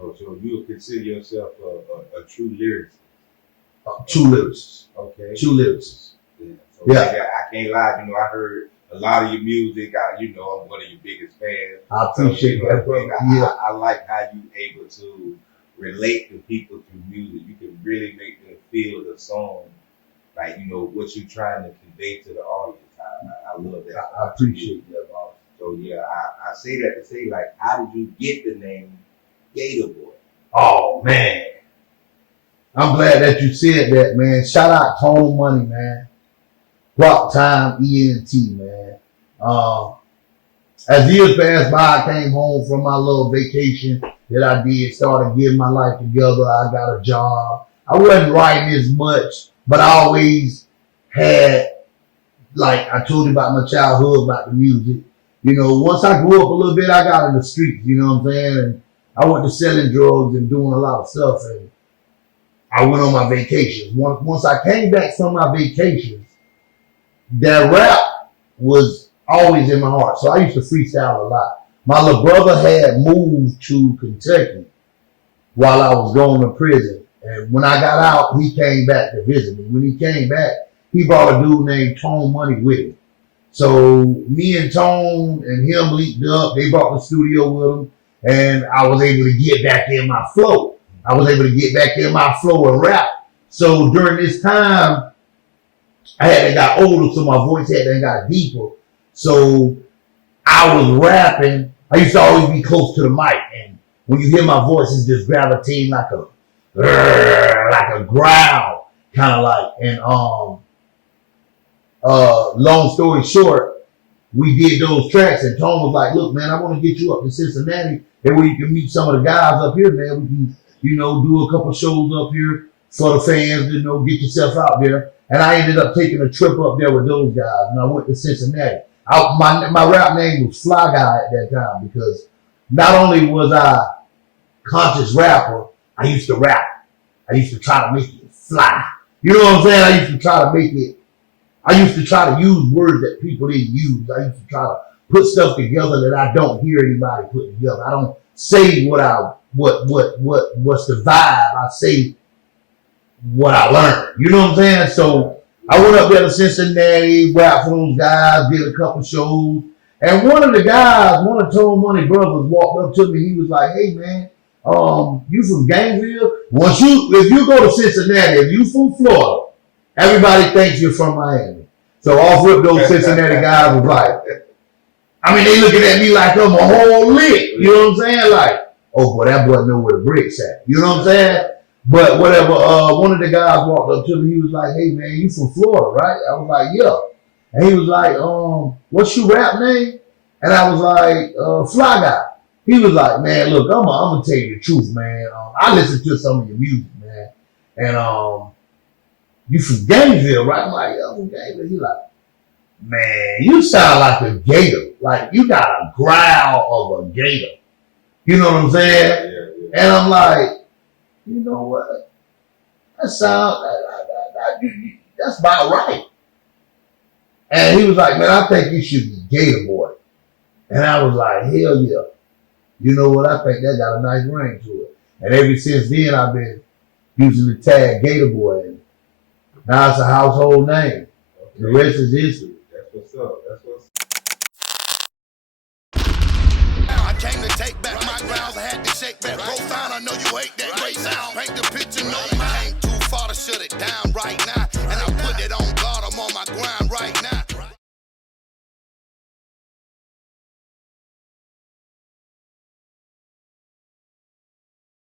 Oh, so you would consider yourself a true lyricist? True lyricist. Okay. True lyricist. Yeah. So Yeah. I can't lie. You know, I heard a lot of your music. You know, I'm one of your biggest fans. I appreciate So, you know, that, brother. I like how you able to relate to people through music. You can really make them feel the song, like, you know, what you're trying to convey to the audience. I love that. I appreciate that, boss. So yeah, I say that to say, like, how did you get the name Gata Boy? Oh man, I'm glad that you said that, man. Shout out Tone Money, man. Rock Time ENT, man. As years passed by, I came home from my little vacation that I did, started getting my life together. I got a job. I wasn't writing as much, but I always had, like I told you about my childhood, about the music. You know, once I grew up a little bit, I got in the streets, you know what I'm saying? And I went to selling drugs and doing a lot of stuff, and I went on my vacations. Once I came back from my vacations, that rap was always in my heart. So I used to freestyle a lot. My little brother had moved to Kentucky while I was going to prison. And when I got out, he came back to visit me. When he came back, he brought a dude named Tone Money with him. So me and Tone and him linked up. They brought the studio with them. And I was able to get back in my flow. I was able to get back in my flow and rap. So during this time, I had got older, so my voice had got deeper. So I was rapping. I used to always be close to the mic, and when you hear my voice, it's just gravitating like a growl, kind of like. And long story short, we did those tracks, and Tone was like, "Look, man, I want to get you up to Cincinnati, and where you can meet some of the guys up here, man. We can, you know, do a couple shows up here for the fans, you know, get yourself out there." And I ended up taking a trip up there with those guys, and I went to Cincinnati. My rap name was Fly Guy at that time, because not only was I conscious rapper, I used to rap. I used to try to make it fly. You know what I'm saying? I used to try to use words that people didn't use. I used to try to put stuff together that I don't hear anybody put together. I don't say what's the vibe. I say what I learned. You know what I'm saying? So I went up there to Cincinnati, rapped for those guys, did a couple shows. And one of Tone Money brothers walked up to me. He was like, "Hey man, you from Gainesville? If you go to Cincinnati, if you from Florida, everybody thinks you're from Miami." So off rip, those Cincinnati guys was like, I mean, they looking at me like I'm a whole lick. You know what I'm saying? Like, oh boy, that boy know where the bricks at. You know what I'm saying? But whatever, one of the guys walked up to me. He was like, "Hey man, you from Florida, right?" I was like, "Yeah." And he was like, "What's your rap name?" And I was like, "Fly Guy." He was like, "Man, look, I'm gonna tell you the truth, man. I listen to some of your music, man. And you from Gainesville, right?" I'm like, "Yeah, I'm from Gainesville." He like, "Man, you sound like a gator. Like you got a growl of a gator." You know what I'm saying? Yeah. And I'm like, you know what? That's about right. And he was like, "Man, I think you should be Gata Boy." And I was like, "Hell yeah." You know what? I think that got a nice ring to it. And ever since then, I've been using the tag Gata Boy. And now it's a household name. Okay. The rest is history. That's what's up. I came to take back my grounds. I had to shake back. Profound, I know you hate that great sound. Paint the picture, no mind. Came too far to shut it down right now. And I put it on guard. I'm on my grind right now.